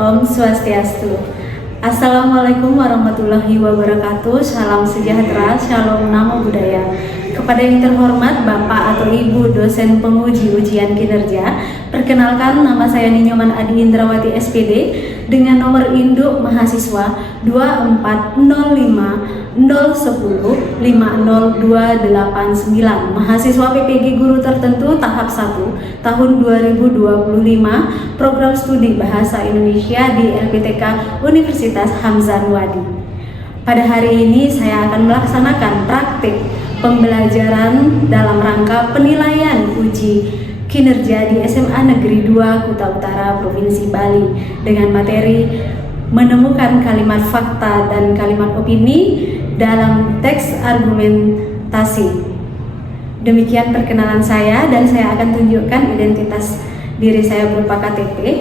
Om Swastiastu. Assalamualaikum warahmatullahi wabarakatuh. Salam sejahtera, shalom, namo buddhaya. Kepada yang terhormat Bapak atau Ibu dosen penguji ujian kinerja, perkenalkan nama saya Ninyoman Adi Indrawati SPD dengan nomor induk mahasiswa 24010500289, mahasiswa PPG Guru Tertentu tahap 1 tahun 2025, program studi Bahasa Indonesia di LPTK Universitas Hamzah Wadi. Pada hari ini saya akan melaksanakan praktik pembelajaran dalam rangka penilaian uji kinerja di SMA Negeri 2 Kuta Utara Provinsi Bali dengan materi menemukan kalimat fakta dan kalimat opini dalam teks argumentasi. Demikian perkenalan saya dan saya akan tunjukkan identitas diri saya berupa KTP.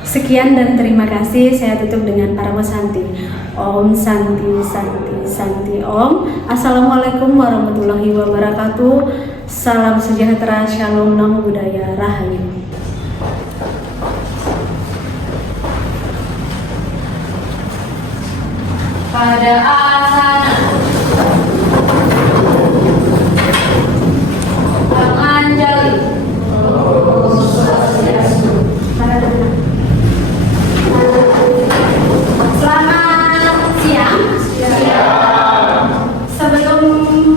Sekian dan terima kasih. Saya tutup dengan Paramo Santi. Om Santi Santi Santi Om. Assalamualaikum warahmatullahi wabarakatuh. Salam sejahtera, shalom, namo buddhaya, rahayu. Pada asana Anjali. Selamat siang. Sebelum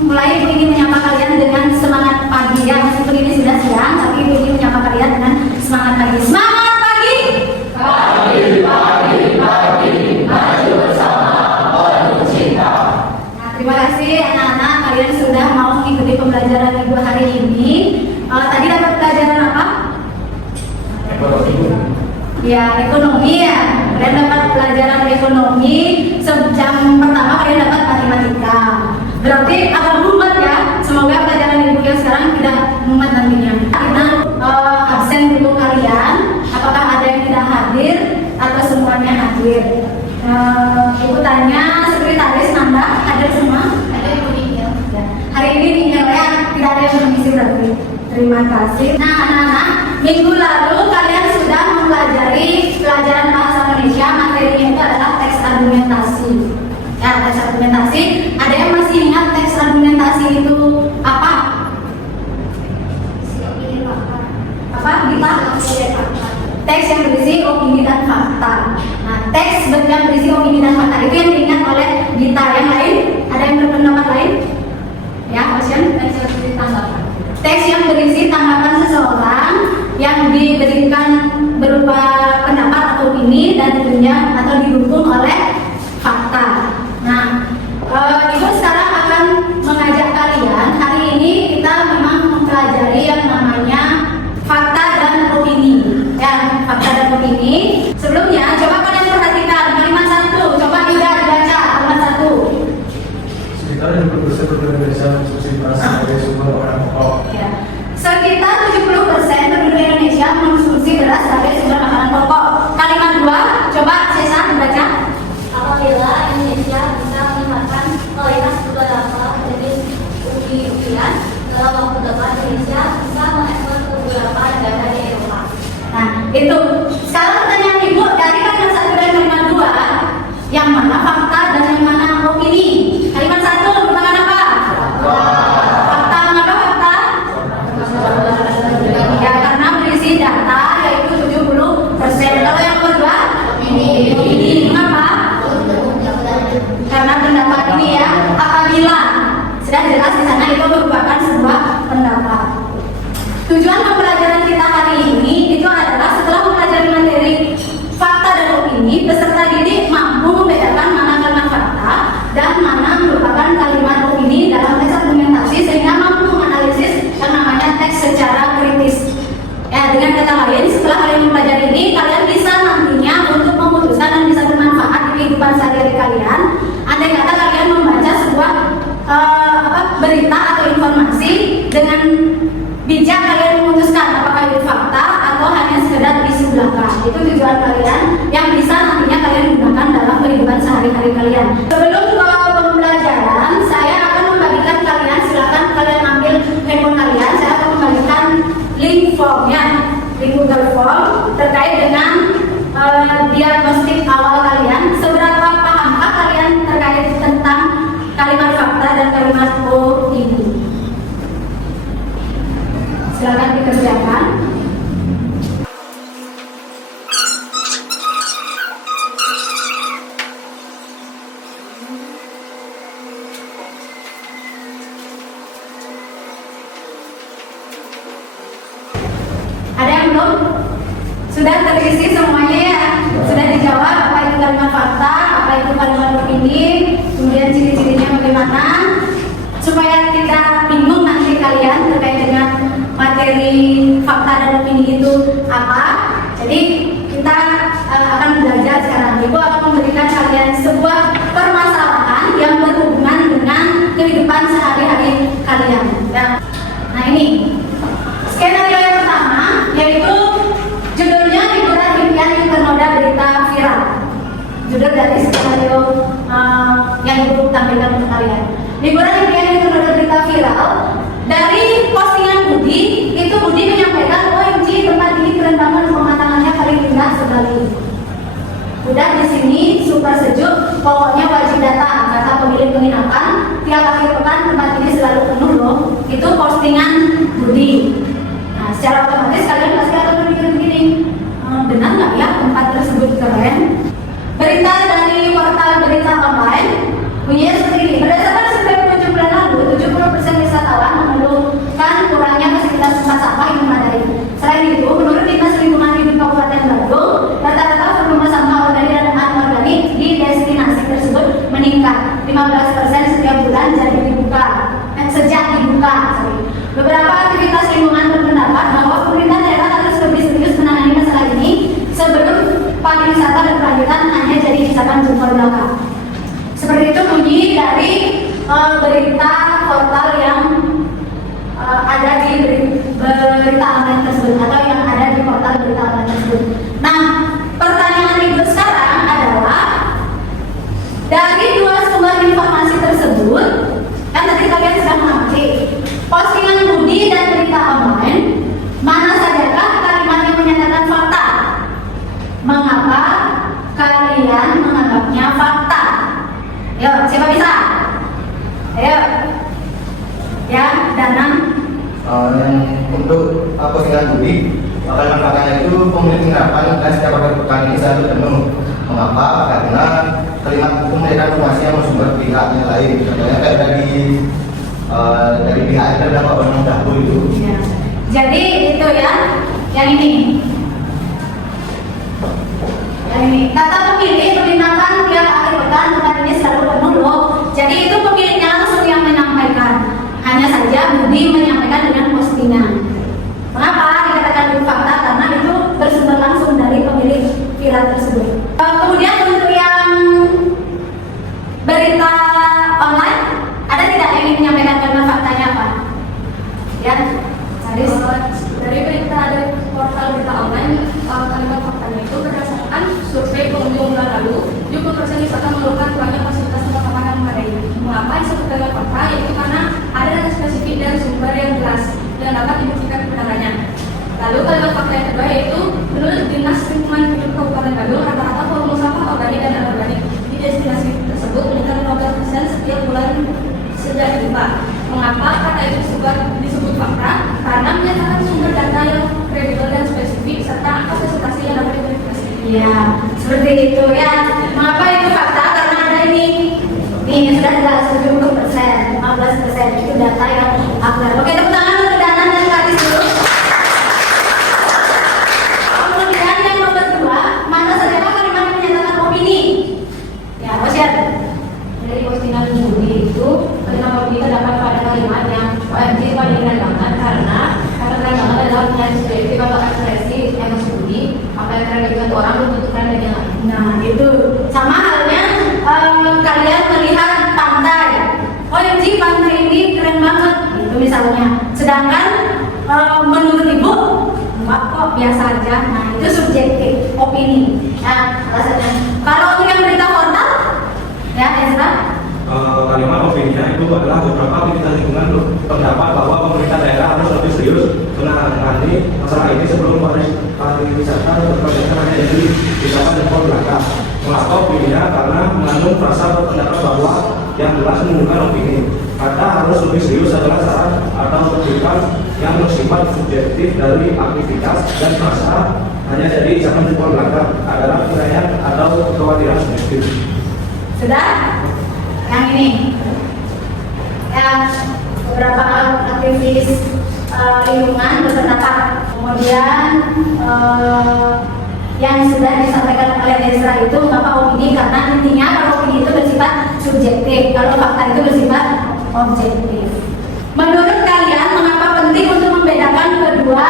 mulai, Ibu ingin menyapa kalian dengan semangat pagi ya. Meskipun ini sudah siang, tapi Ibu ingin menyapa kalian dengan semangat pagi. Semangat pagi. Pagi, pagi, pagi, maju bersama penuh cinta. Nah, terima kasih anak-anak, kalian sudah mau mengikuti pembelajaran Ibu hari ini. Tadi dapat pelajaran apa? Ya, ekonomi ya. Kalian dapat pelajaran ekonomi. Sejam pertama kalian dapat matematika. Berarti agak mumet ya. Semoga pelajaran Ibu yang sekarang tidak mumet nantinya. Karena absen guru kalian, apakah ada yang tidak hadir atau semuanya hadir? Ibu tanya sekretaris Nanda, hadir semua? Ada Ibu Ningel. Ya. Hari ini Ningel ya, tidak ada yang mengisi berarti. Terima kasih. Nah anak-anak, minggu lalu kalian sudah mempelajari pelajaran bahasa Indonesia, materinya itu adalah teks argumentasi. Ya, teks argumentasi. Ada yang masih ingat teks argumentasi itu apa? Apa? Kita? Teks yang berisi opini dan fakta. Nah, teks yang berisi opini dan fakta itu yang diingat oleh Gita. Yang lain? Ada yang berpendapat lain? Ya, question? Teks yang berisi tanggapan. Teks yang berisi tanggapan seseorang yang diberikan berupa pendapat atau opini dan tentunya atau didukung oleh fakta. Nah, Ibu sekarang akan mengajak kalian. Hari ini kita memang mempelajari yang namanya fakta dan opini. Ya, fakta dan opini. Sebelumnya, coba kalian perhatikan kalimat 1. Coba Yuda dibaca kalimat 1. Sekitar 70% penduduk Indonesia mengkonsumsi beras sebagai sumber makanan pokok. Ya. Sekitar 70% penduduk Indonesia mengkonsumsi beras sebagai sumber makanan pokok. Kalimat 2, coba Sesa dibaca. Apabila Indonesia bisa meningkatkan kualitas beberapa jenis umbi-umbian dalam waktu dekat, Indonesia bisa mengekspor ke beberapa negara di Eropa. Nah, itu. Sekarang pertanyaan Ibu dari kalimat 1 dan kalimat 2, yang mana fakta dan yang mana opini? Kalimat 1 merupakan apa? Fakta. Mengapa fakta? Ya, karena berisi data yaitu 70%. Kalau yang kedua, opini. Mengapa? Karena pendapat ini ya, apabila sudah jelas di sana itu merupakan sebuah pendapat. Tujuan pembelajaran kita hari ini itu adalah setelah mempelajari materi fakta dan opini, peserta didik mampu membedakan mana kalimat fakta dan mana merupakan kalimat opini dalam teks argumentasi sehingga mampu menganalisis yang namanya teks secara kritis. Ya, dengan kata lain, setelah kalian mempelajari ini, kalian bisa nantinya untuk memutuskan dan bisa bermanfaat di kehidupan sehari-hari kalian. Andai kata kalian membaca sebuah berita atau informasi, dengan bijak kalian memutuskan apakah itu fakta atau hanya sekedar isu belaka. Itu tujuan kalian yang bisa nantinya kalian gunakan dalam kehidupan sehari-hari kalian. Sebelum ke pembelajaran, saya akan membagikan kalian, silakan kalian ambil handphone kalian. Saya akan membagikan link formnya, link Google Form. diagnostik awal kalian, seberapa pahamkah kalian terkait tentang kalimat fakta dan kalimat oh ini? Silakan dikerjakan. Ada yang belum? Sudah terisi semuanya ya? Sudah dijawab apa itu kalimat fakta, apa itu kalimat opini, kemudian ciri-cirinya bagaimana, supaya tidak bingung nanti kalian terkait dengan materi fakta dan opini itu apa. Jadi kita akan belajar sekarang. Ibu akan memberikan kalian sebuah permasalahan yang berhubungan dengan kehidupan sehari-hari kalian. Ya. Nah ini skenario yang pertama, yaitu judulnya liburan impian yang ternoda berita viral. Judul dari skenario yang ibu tampilkan untuk kalian. Liburan impian yang ternoda berita viral. Dari postingan Budi, itu Budi menyampaikan, OMG tempat ini keren banget, pematangannya paling indah sekali. Udah di sini super sejuk, pokoknya wajib datang, kata pemilik penginapan. Tiap akhir pekan tempat ini selalu penuh loh. Itu postingan Budi. Nah, secara otomatis kalian pasti akan berpikir begini, benar nggak ya tempat tersebut keren? Berita dari portal berita online bunyinya seperti ini. Berdasarkan survei pengunjung bulan lalu, 70% wisatawan mengeluhkan kurangnya fasilitas tempat sampah yang memadai. Selain itu, menurut Dinas Lingkungan Hidup Kabupaten Bandung, rata-rata volume sampah organik dan anorganik di destinasi tersebut meningkat 15% setiap bulan sejak dibuka. Beberapa aktivitas lingkungan berpendapat bahwa pemerintah daerah harus lebih serius menangani masalah ini sebelum pariwisata berkelanjutan hanya jadi misalkan jempol belaka. Seperti itu bunyi dari berita portal yang ada di berita online tersebut atau yang ada di portal berita online tersebut. Nah, pertanyaan ibu sekarang adalah dari dua sumber informasi tersebut, kan tadi kalian sudah mengerti postingan Budi dan berita online, mana sajakah kalimat yang menyatakan fakta? Mengapa kalian menganggapnya fakta? Yuk, siapa bisa? Ayo. Ya, Danang. Yang untuk postingan Budi, kalimat faktanya itu pemilik penginapan dan setiap akhir pekan ini selalu penuh. Mengapa? Karena kalimat itu memberikan informasi yang bersumber pihaknya lain. Contohnya kayak dari pihak yang terdampak orang dahulu itu. Ya. Jadi itu ya, yang ini. Yang ini. Kata pemilik penginapan tiap akhir pekan tempat ini selalu penuh loh. Jadi itu pemiliknya langsung yang menyampaikan. Hanya saja Budi menyampaikan dengan postingan. Mengapa dikatakan itu fakta? Karena itu bersumber langsung dari pemilik viral tersebut. Kemudian untuk yang berita online, ada tidak yang ingin menyampaikan kalimat faktanya apa? Ya, Saris. Dari berita dari portal berita online, kalimat faktanya itu berdasarkan survei pengunjung bulan lalu, 70% wisata mengeluhkan kurangnya fasilitas tempat sampah yang memadai. Mengapa disebut dengan fakta? Yaitu karena ada data spesifik dari sumber yang jelas yang dapat dibuktikan kebenarannya. Lalu kalimat fakta yang kedua yaitu menurut Dinas Lingkungan Hidup Kabupaten Bandung, rata-rata volume sampah organik dan anorganik di destinasi tersebut meningkat 15% setiap bulan sejak dibuka. Mengapa kata itu disebut fakta? Karena menyatakan sumber data yang kredibel dan spesifik serta angka presentasi yang dapat diverifikasi. Ya, seperti itu ya. Mengapa itu fakta? Karena ada ini. Nih sudah jelas 70%, 15% itu data yang akurat. Oke, tepuk tangan untuk Danan dan Karis dulu. Kemudian yang nomor 2, mana saja kalimat yang menyatakan opini? Ya, Osir. Dari postingan Budi itu, kalimat opini terdapat pada kalimat yang OMG paling keren banget karena kata keren banget adalah punya subjektif atau ekspresi emosi Budi. Apa yang keren dengan orang belum tentu keren dengan yang lain. Nah, itu sama halnya kalian melihat pantai. OMG pantai ini keren banget, itu misalnya. Sedangkan menurut ibu, enggak kok biasa aja. Nah, itu subjektif, opini. Nah, alasannya. Kalau untuk yang berita portal, ya Ezra. Kalimat opininya itu adalah beberapa aktivitas lingkungan pendapat bahwa pemerintah daerah harus lebih serius menangani masalah ini sebelum pariwisata berkelanjutan hanya jadi bisa apa opininya karena mengandung frasa berpendapat bahwa yang jelas menggunakan opini. Kata harus lebih serius adalah syarat atau kedudukan yang bersifat subjektif dari aktivitas dan frasa hanya jadi zaman jempol belakang adalah penilaian atau kekhawatiran subjektif. Sudah? Yang ini ya, beberapa aktivis lingkungan berpendapat. Kemudian yang sudah disampaikan oleh Ezra itu mengapa opini, karena intinya kalau opini itu bersifat subjektif, kalau fakta itu bersifat objektif. Menurut kalian mengapa penting untuk membedakan kedua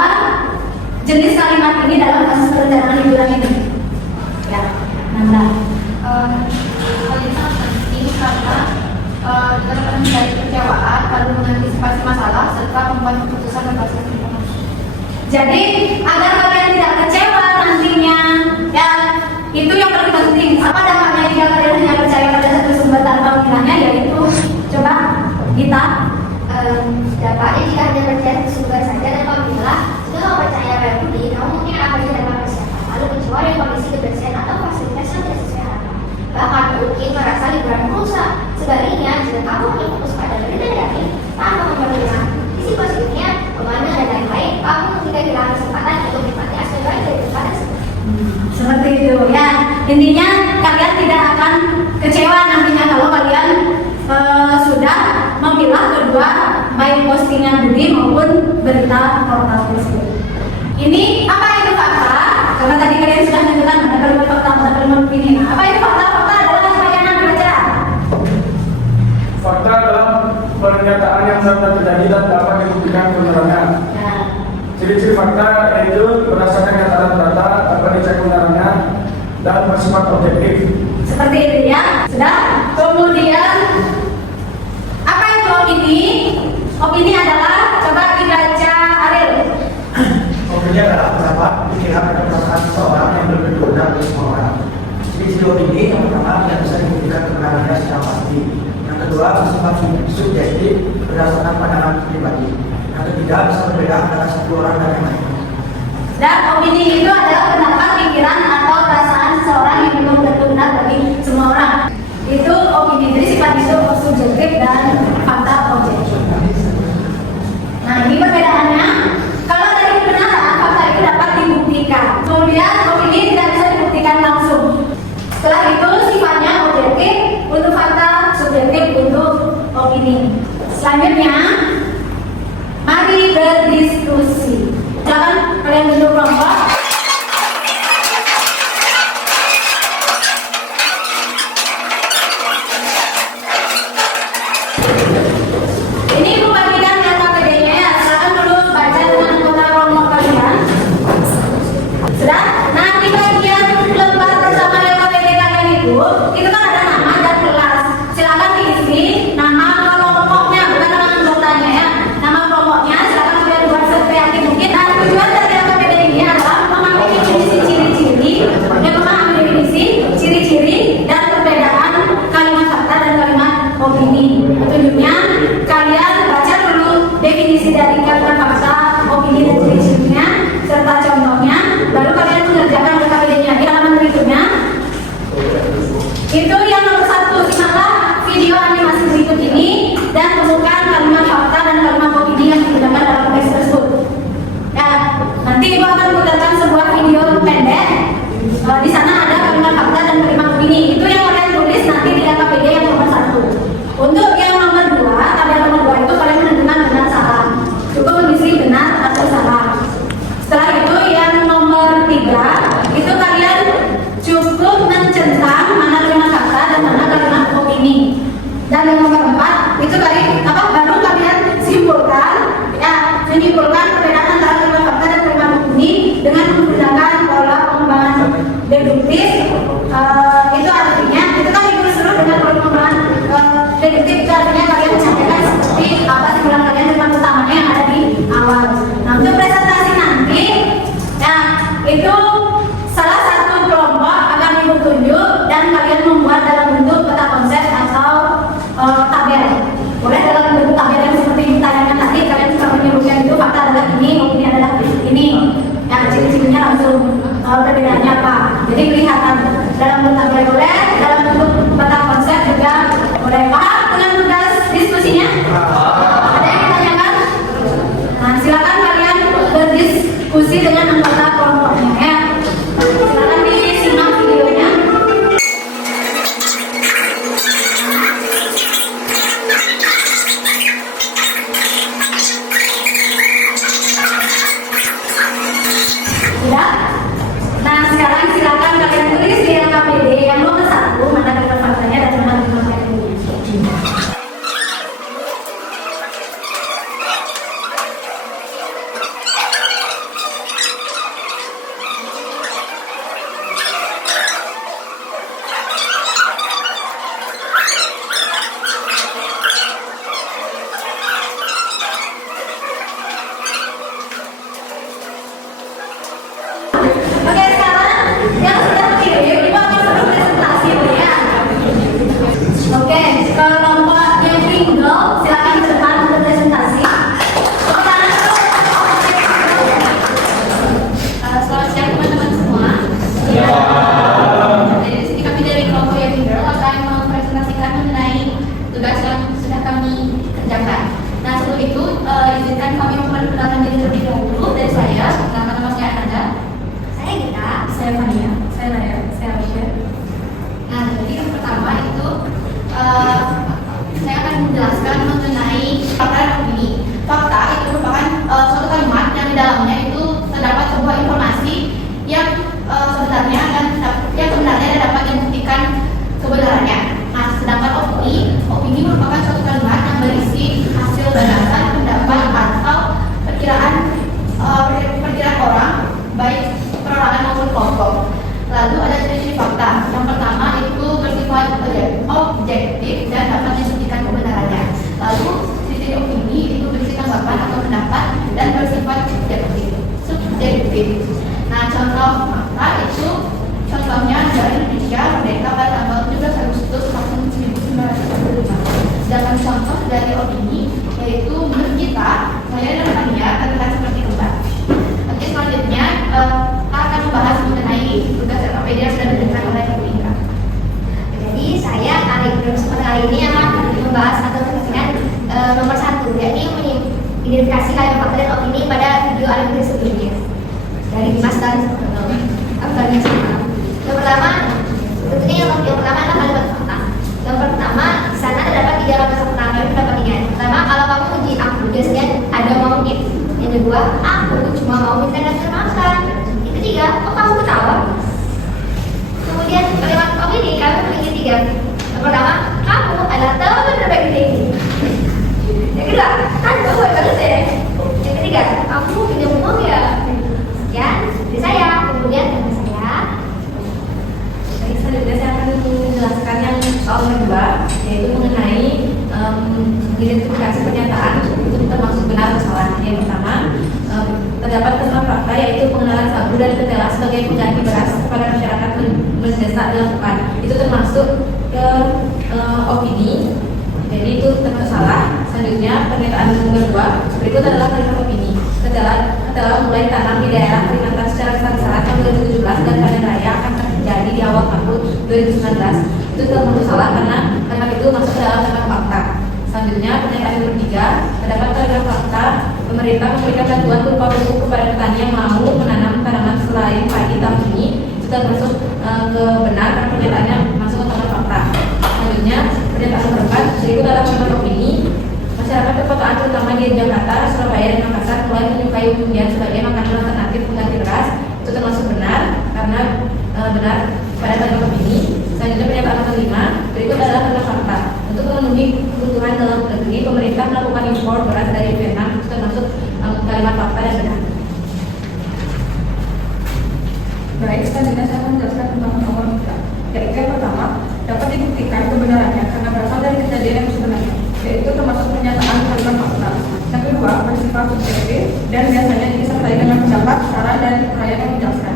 jenis kalimat ini dalam kasus perencanaan liburan ini? Ya, Nanda. Hal ini sangat penting karena dalam menghindari kekecewaan, lalu mengantisipasi masalah serta membuat keputusan berbasis informasi. Jadi agar kalian tidak kecewa nantinya, ya itu yang paling penting. Apa dampaknya jika kalian hanya percaya pada satu sumber tanpa menilainya, yaitu coba kita dampaknya jika hanya percaya sumber saja tanpa memilah, jika kamu percaya pada budi, kamu mungkin akan tidak mempersiapkan lalu mencoba dengan kondisi kebersihan atau fasilitas yang tidak sesuai harapan. Bahkan mungkin merasa liburan merusak. Sebaliknya, jika kamu hanya fokus pada berita negatif tanpa memperhatikan sisi positifnya, pemandangan dan lain-lain, kamu tidak kehilangan kesempatan untuk menikmati aspek baik dari tempat tersebut. seperti itu ya. Intinya kalian tidak akan kecewa nantinya kalau kalian sudah memilah kedua baik postingan Budi maupun berita portal tersebut. Ini apa itu fakta? Karena tadi kalian sudah menyebutkan ada kalimat fakta, ada kalimat opini. Nah, apa itu fakta? Fakta adalah bayangan baca. Fakta dalam pernyataan yang sudah terjadi dan dapat dibuktikan kebenarannya. Nah, Ciri-ciri fakta yaitu berdasarkan kenyataan data, dapat dicek kebenarannya dan bersifat objektif. seperti itu ya. Sudah. Kemudian apa itu opini? Opini adalah, coba dibaca Ariel. Opini adalah pendapat, pikiran, dan perasaan seseorang yang berbeda dari semua orang. Ciri-ciri opini yang pertama tidak bisa dibuktikan kebenarannya secara pasti. Yang kedua bersifat subjektif berdasarkan pandangan pribadi. Yang ketiga bisa berbeda antara satu orang dan yang lain. Dan opini itu adalah pendapat, pikiran, atau perasaan seseorang yang belum tentu benar bagi semua orang. Itu opini. Jadi sifat itu subjektif dan fakta objektif. Nah, ini perbedaannya. Kalau dari kebenaran, fakta itu dapat dibuktikan. Kemudian opini tidak bisa dibuktikan langsung. Setelah itu sifatnya objektif untuk fakta, subjektif untuk opini. Selanjutnya, mari berdiskusi. Silakan kalian bentuk kelompok. Ini pembagian LKPD-nya ya. Silakan dulu baca dengan anggota kelompok kalian. Sudah? Nah, di bagian lembar bersama LKPD kalian itu kan ada nama dan kelas. Silakan diisi nama kelompoknya, bukan nama anggotanya ya. Nama kelompoknya silakan kalian buat sekreatif mungkin. Dan tujuan dari LKPD ini adalah memahami definisi ciri-ciri, ciri-ciri dan perbedaan kalimat fakta dan kalimat opini. Petunjuknya kalian baca dulu definisi dari kalimat fakta, opini dan ciri-cirinya serta contohnya, baru kalian mengerjakan LKPD-nya di halaman berikutnya. Itu yang nomor 1, simaklah video animasi berikut ini dan temukan kalimat fakta dan kalimat opini yang digunakan dalam konteks tersebut. Ya, nanti ibu akan putarkan sebuah video pendek. Di sana ada kalimat fakta dan kalimat opini. Itu yang kalian tulis nanti di LKPD yang nomor 1. Untuk yang nomor 2, tabel nomor 2 itu kalian menentukan benar salah. Cukup mengisi benar atau salah. Setelah itu yang nomor 3 itu kalian cukup mencentang mana kalimat fakta dan mana kalimat opini. Dan yang nomor 4 itu baru kalian simpulkan ya, menyimpulkan perbedaan antara kalimat fakta dan kalimat opini dengan menggunakan pola pengembangan deduktif. Itu artinya itu kan ditulis dulu dengan pola pengembangan deduktif. Itu artinya kalian menyampaikan seperti apa simpulan kalian dengan utamanya yang ada di awal. Nah, untuk presentasi nanti ya itu salah satu kelompok akan ibu tunjuk dan kalian membuat dalam bentuk peta konsep atau tabel. Boleh dalam bentuk tabel yang seperti ditanyakan tadi, kalian bisa menyebutkan itu fakta adalah ini, opini adalah ini. Ya, ciri-cirinya langsung perbedaannya apa. Jadi kelihatan dalam bentuk tabel boleh, beserta kelompoknya ya. Silakan disimak videonya. Tidak? Nah, sekarang silakan kalian tulis di LKPD yang nomor 1, mana kalimat faktanya dan mana kalimat ilmiahnya. Oke, sekarang yang sudah kirim itu akan terus presentasi ya. Oke, kelompok yang tinggal silakan ke depan untuk presentasi. Selamat siang teman-teman semua. Jadi di sini kami dari kelompok yang tinggal akan mempresentasikan mengenai tugas yang sudah kami kerjakan. Nah sebelum itu izinkan kami memperkenalkan diri terlebih dahulu dari saya. Nama saya Anda. Saya Gita. Saya Fania, saya Naya, saya Aisyah. Nah, jadi yang pertama itu saya akan menjelaskan mengenai fakta dan opini. Fakta itu merupakan suatu kalimat yang di dalamnya itu terdapat sebuah informasi yang sebenarnya dan dapat dibuktikan kebenarannya. Nah, sedangkan opini merupakan suatu kalimat yang berisi hasil berdasar pendapat atau perkiraan orang, baik perorangan maupun kelompok. Lalu ada ciri-ciri fakta. Yang pertama itu bersifat objektif dan dapat dibuktikan kebenarannya. Lalu ciri-ciri opini itu berisi tanggapan atau pendapat dan bersifat subjektif. Nah, contoh fakta itu contohnya negara Indonesia merdeka pada tanggal 17 Agustus tahun 1945. Sedangkan contoh dari opini yaitu menurut kita, saya dan Fania terlihat seperti kembar. Oke, selanjutnya kita akan membahas mengenai tugas LKPD yang sudah diberikan oleh Rika. Jadi saya kali ini akan membahas atau menjelaskan nomor 1, yakni mengidentifikasi kalimat fakta dan opini pada video animasi sebelumnya dari Dimas dan Abdullah. Yang pertama, tentunya yang pertama adalah kalimat fakta. Yang pertama, di sana terdapat 3 kalimat fakta yang dapat diingat. Pertama, kalau kamu uji aku, biasanya ada mau mungkin. Yang kedua, aku cuma mau minta daftar makan. Yang ketiga, oh kamu ketawa. Kemudian kalimat opini kami memiliki 3. Yang pertama, kamu adalah teman terbaik di sini. Yang kedua, kan kamu bagus ya. Yang ketiga, kamu pinjam uang ya. Sekian dari saya. Kemudian dari saya. Baik, selanjutnya saya akan menjelaskan yang soal kedua, yaitu mengenai identifikasi pernyataan itu termasuk benar atau salah. Yang pertama, terdapat kesan fakta yaitu pengenalan sagu dan ketela sebagai pengganti beras kepada masyarakat mendesa dilakukan. Itu termasuk ke opini, jadi itu termasuk salah. Selanjutnya pernyataan kedua berikut adalah kalimat opini. Ketela mulai tanam di daerah Kalimantan secara besar-besaran tahun 2017 dan panen raya akan terjadi di awal tahun 2019. Itu termasuk salah karena kalimat itu masuk ke dalam kalimat fakta. Selanjutnya pernyataan yang ketiga, terdapat kalimat fakta pemerintah memberikan bantuan berupa pupuk kepada petani yang mau menanam tanaman selain padi tahun ini. Itu termasuk benar karena pernyataannya masuk ke kalimat fakta. Selanjutnya pernyataan keempat, berikut adalah kalimat opini. Masyarakat perkotaan terutama di Jakarta, Surabaya, dan Makassar mulai menyukai umbian sebagai makanan alternatif pengganti beras. Itu termasuk benar karena benar pada kalimat opini. Selanjutnya pernyataan kelima, berikut adalah kalimat fakta. Untuk memenuhi kebutuhan dalam negeri, pemerintah melakukan impor beras dari Vietnam. Itu termasuk kalimat fakta dan benar. Baik, selanjutnya saya akan menjelaskan tentang nomor 3. Yaitu yang pertama, dapat dibuktikan kebenarannya karena berasal dari kejadian yang sebenarnya, yaitu termasuk pernyataan kalimat fakta. Yang kedua, bersifat subjektif dan biasanya disertai dengan pendapat, saran, dan uraian yang menjelaskan.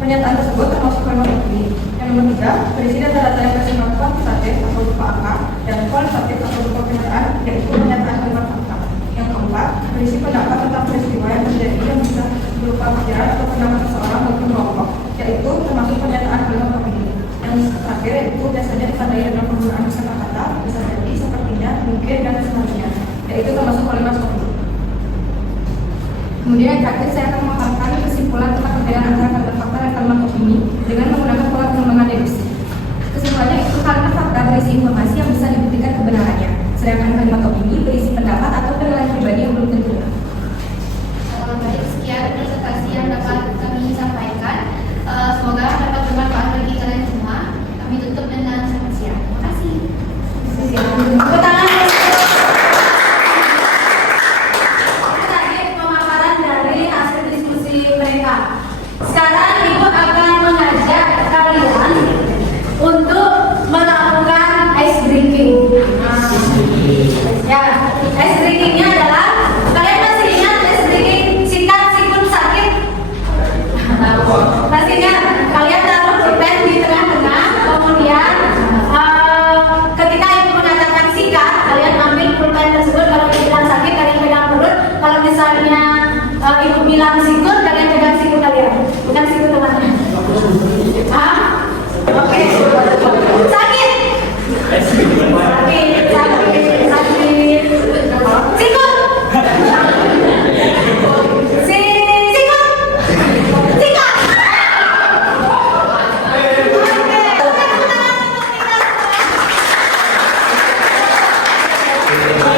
Pernyataan tersebut termasuk kalimat opini. Yang nomor 3, berisi data-data yang bersifat kuantitatif atau berupa angka dan kualitatif atau berupa pernyataan, yaitu pernyataan kalimat fakta. Yang keempat, berisi pendapat tentang peristiwa yang terjadi yang bisa berupa pikiran atau pendapat seseorang maupun kelompok, yaitu termasuk pernyataan kalimat opini. Yang terakhir yaitu biasanya ditandai dengan penggunaan kata-kata, bisa jadi, sepertinya, mungkin, dan selanjutnya, yaitu termasuk kalimat opini. Kemudian yang terakhir saya akan memaparkan kesimpulan tentang Pastinya kalian taruh pulpen di tengah-tengah, kemudian ketika ibu mengatakan sikat, kalian ambil pulpen tersebut. Kalau ibu bilang sakit, kalian pegang perut. Kalau misalnya ibu bilang sikut, kalian pegang siku kalian, bukan siku temannya. Oke. Sakit. Sikut.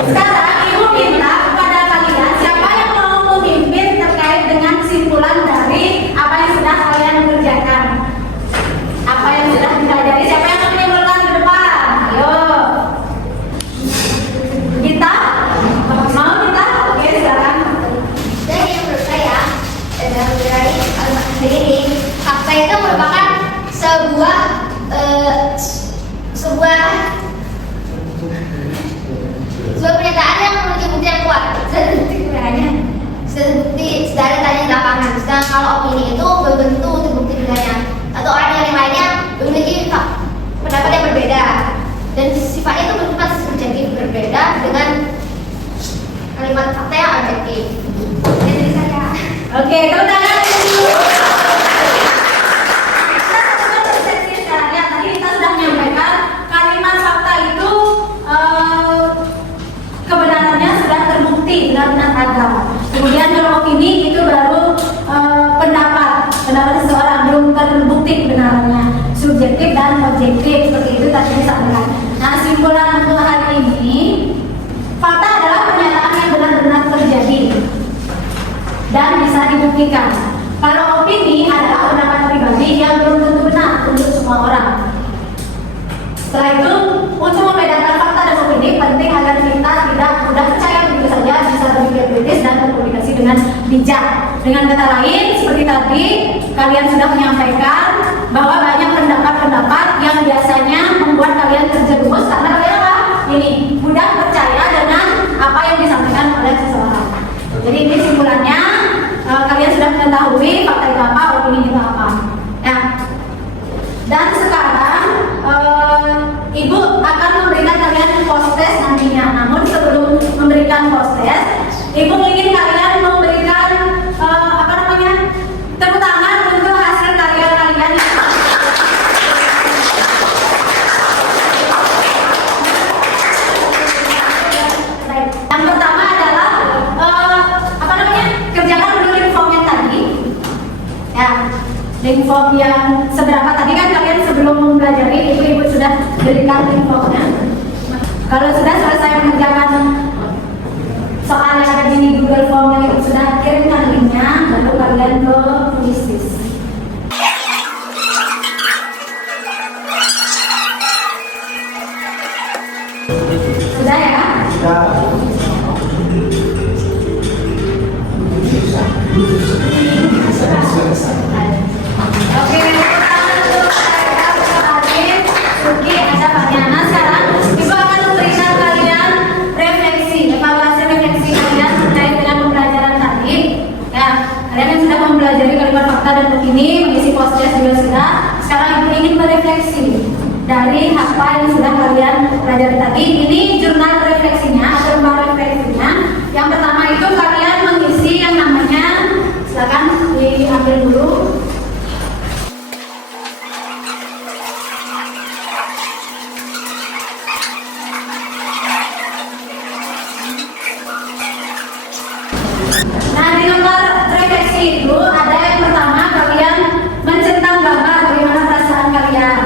Sekarang ibu minta kepada kalian siapa yang mau memimpin terkait dengan kesimpulan dari apa yang sudah kalian kerjakan, apa yang sudah dipelajari. Siapa yang mau menyimpulkan ke depan? Ayo. Kita mau kita? Oke, silakan. Jadi menurut saya dalam dari Al-Mahdi ini, fakta itu merupakan sebuah pernyataan yang memiliki bukti yang kuat. Terbukti secara tanya di lapangan. Sedangkan kalau opini itu belum tentu terbukti benarnya, atau orang yang lainnya memiliki pendapat yang berbeda dan sifatnya itu bersifat subjektif berbeda dengan kalimat fakta yang objektif. Jadi saya. Oke, tepuk tangan. Tadi kita sudah menyampaikan kalimat fakta itu kebenarannya sudah terbukti benar-benar ada. Kemudian kalau opini itu baru pendapat seseorang belum terbukti kebenarannya, subjektif dan objektif, seperti itu tadi disampaikan. Nah, simpulan untuk hari ini, fakta adalah pernyataan yang benar-benar terjadi dan bisa dibuktikan. Kalau opini adalah pendapat pribadi yang belum tentu benar untuk semua orang. Setelah itu, untuk membedakan fakta dan opini penting agar kita tidak mudah percaya begitu saja, bisa berpikir kritis dan berkomunikasi dengan bijak. Dengan kata lain, seperti tadi kalian sudah menyampaikan bahwa banyak pendapat-pendapat yang biasanya membuat kalian terjerumus karena kalian apa? Ini mudah percaya dengan apa yang disampaikan oleh seseorang. Jadi ini simpulannya, kalian sudah mengetahui fakta itu apa, opini itu apa. Nah, dan sekarang ibu akan memberikan kalian post test nantinya. Namun sebelum memberikan post test, ibu ingin kalian memberikan tepuk tangan untuk hasil karya kalian. Yang pertama adalah kerjakan dulu link formnya tadi. Ya, link form yang seberapa tadi kan kalian sebelum mempelajari ibu sudah berikan link formnya. Kalau sudah selesai mengerjakan soal yang ada di Google Form yang ibu sudah kirimkan linknya, baru kalian ke puisis. Sudah ya? Sudah. Oke, ada Pak Diana. Sekarang ibu akan memberikan kalian evaluasi refleksi kalian terkait dengan pembelajaran tadi. Ya, kalian yang sudah mempelajari kalimat fakta dan opini, mengisi post test juga sudah. Sekarang ibu ingin merefleksi dari apa yang sudah kalian pelajari tadi. Ini jurnal refleksinya atau lembar refleksinya. Yang pertama itu kalian mengisi yang namanya, silakan diambil dulu. Nah, di nomor refleksi itu ada yang pertama kalian mencentang gambar bagaimana perasaan kalian.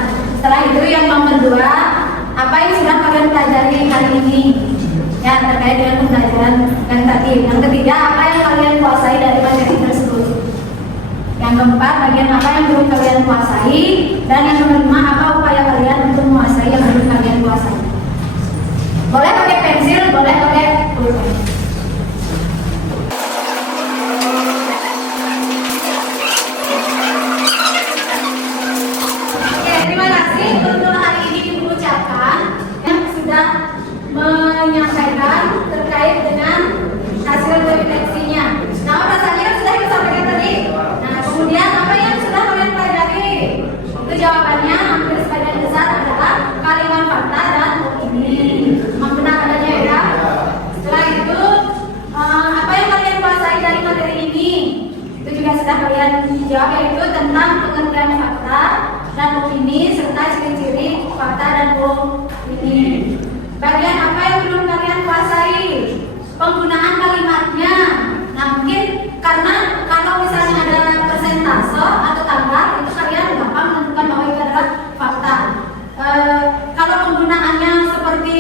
Setelah itu yang nomor 2, apa yang sudah kalian pelajari hari ini, ya, terkait dengan pembelajaran yang tadi. Yang ketiga, apa yang kalian kuasai dari materi tersebut. Yang keempat, bagian apa yang belum kalian kuasai. Dan yang kelima, apa upaya kalian untuk menguasai yang belum kalian kuasai. Boleh pakai pensil, boleh pakai pulpen. Terima kasih untuk hari ini diucapkan yang sudah menyampaikan terkait dengan hasil refleksinya. Nah, rasanya sudah disampaikan tadi. Nah, kemudian apa yang sudah yaitu tentang pengertian fakta dan opini serta ciri-ciri fakta dan opini. Bagian apa yang belum kalian kuasai? Penggunaan kalimatnya. Nah, mungkin karena kalau misalnya ada persentase atau tanggal itu kalian gampang menentukan bahwa itu adalah fakta. Kalau penggunaannya seperti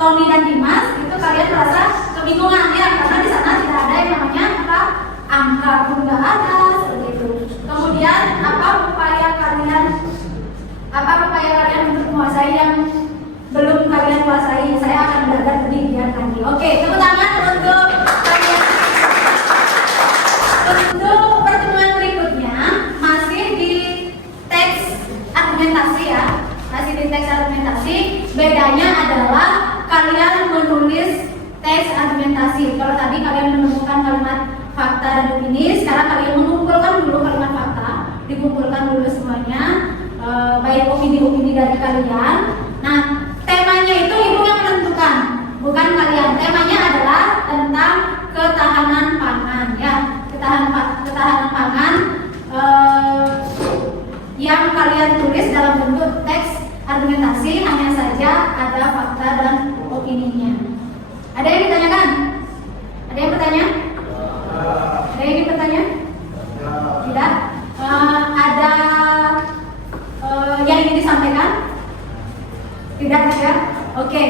Tony dan Dimas itu kalian merasa kebingungan ya, karena di sana tidak ada yang namanya apa, angka pun nggak ada seperti itu. Kemudian apa upaya kalian untuk menguasai yang belum kalian kuasai? Saya akan belajar lebih giat lagi. Oke, tepuk tangan untuk kalian. Untuk pertemuan berikutnya masih di teks argumentasi ya, masih di teks argumentasi. Bedanya adalah kalian menulis teks argumentasi. Kalau tadi kalian menemukan kalimat fakta dan opini, sekarang kalian mengumpulkan dulu kalimat fakta, dikumpulkan dulu semuanya, baik opini-opini dari kalian. Nah, temanya itu ibu yang menentukan, bukan kalian. Temanya adalah tentang ketahanan pangan ya, ketahanan pangan yang kalian tulis dalam bentuk teks argumentasi, hanya saja ada fakta dan opininya. Ada yang ditanyakan? Ada yang bertanya? Ada yang bertanya? Tidak? Ada yang ingin disampaikan? Tidak ya? Oke.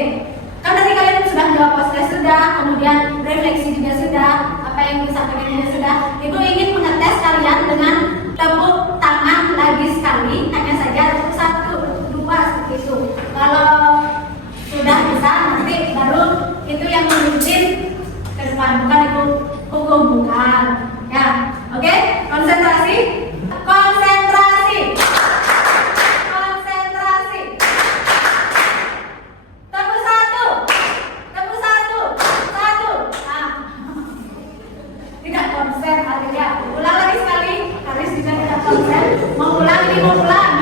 Kan tadi kalian sudah menjawab podcast sudah, kemudian refleksi juga sudah, apa yang disampaikan juga sudah. Ibu ingin mengetes kalian dengan tepuk tangan lagi sekali, hanya saja tepuk 1, 2 seperti itu. Kalau sudah bisa nanti baru itu yang memimpin ke depan, bukan itu hukum, bukan ya. Oke, konsentrasi. Tepuk satu. Nah, tidak konsen artinya. Ulang lagi sekali. Haris juga tidak konsen. Mau ulang ini mau ulang.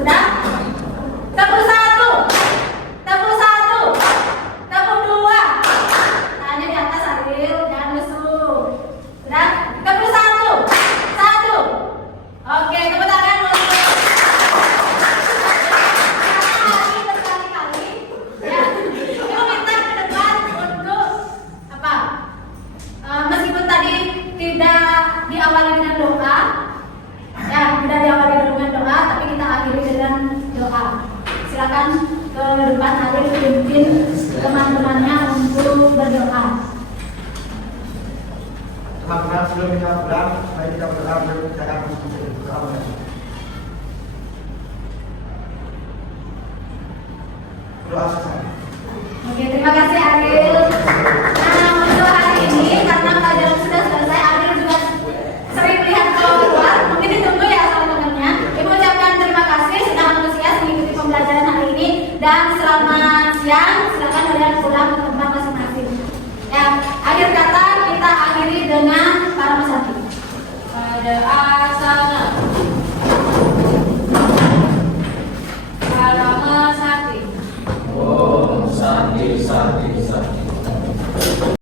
Sudah? Tepuk 1. Tepuk 2. Tangannya di atas Aril, jangan lesu. Sudah? Tepuk 1. Oke, tepuk tangan untuk berkali-kali. Ya, ibu minta ke depan untuk apa? Meskipun tadi tidak diawali dengan doa, ya tidak diawali dengan doa, tapi kita akhiri dengan doa. Silakan ke depan Aril pimpin teman-temannya untuk berdoa. Teman-teman, sebelum kita pulang, mari kita berbicara berdoa. Doa selesai. Oke, terima kasih Aril. Nah, untuk hari ini karena pelajaran sudah selesai, Aril juga sering melihat keluar. Mungkin ditunggu ya teman-temannya. Ibu ucapkan terima kasih sudah antusias mengikuti pembelajaran hari ini dan selamat siang. Silakan kalian pulang ke tempat masing-masing. Ya, akhir kata kita akhiri dengan para mesati. Pada asana. Para mesati. Om Santi Santi.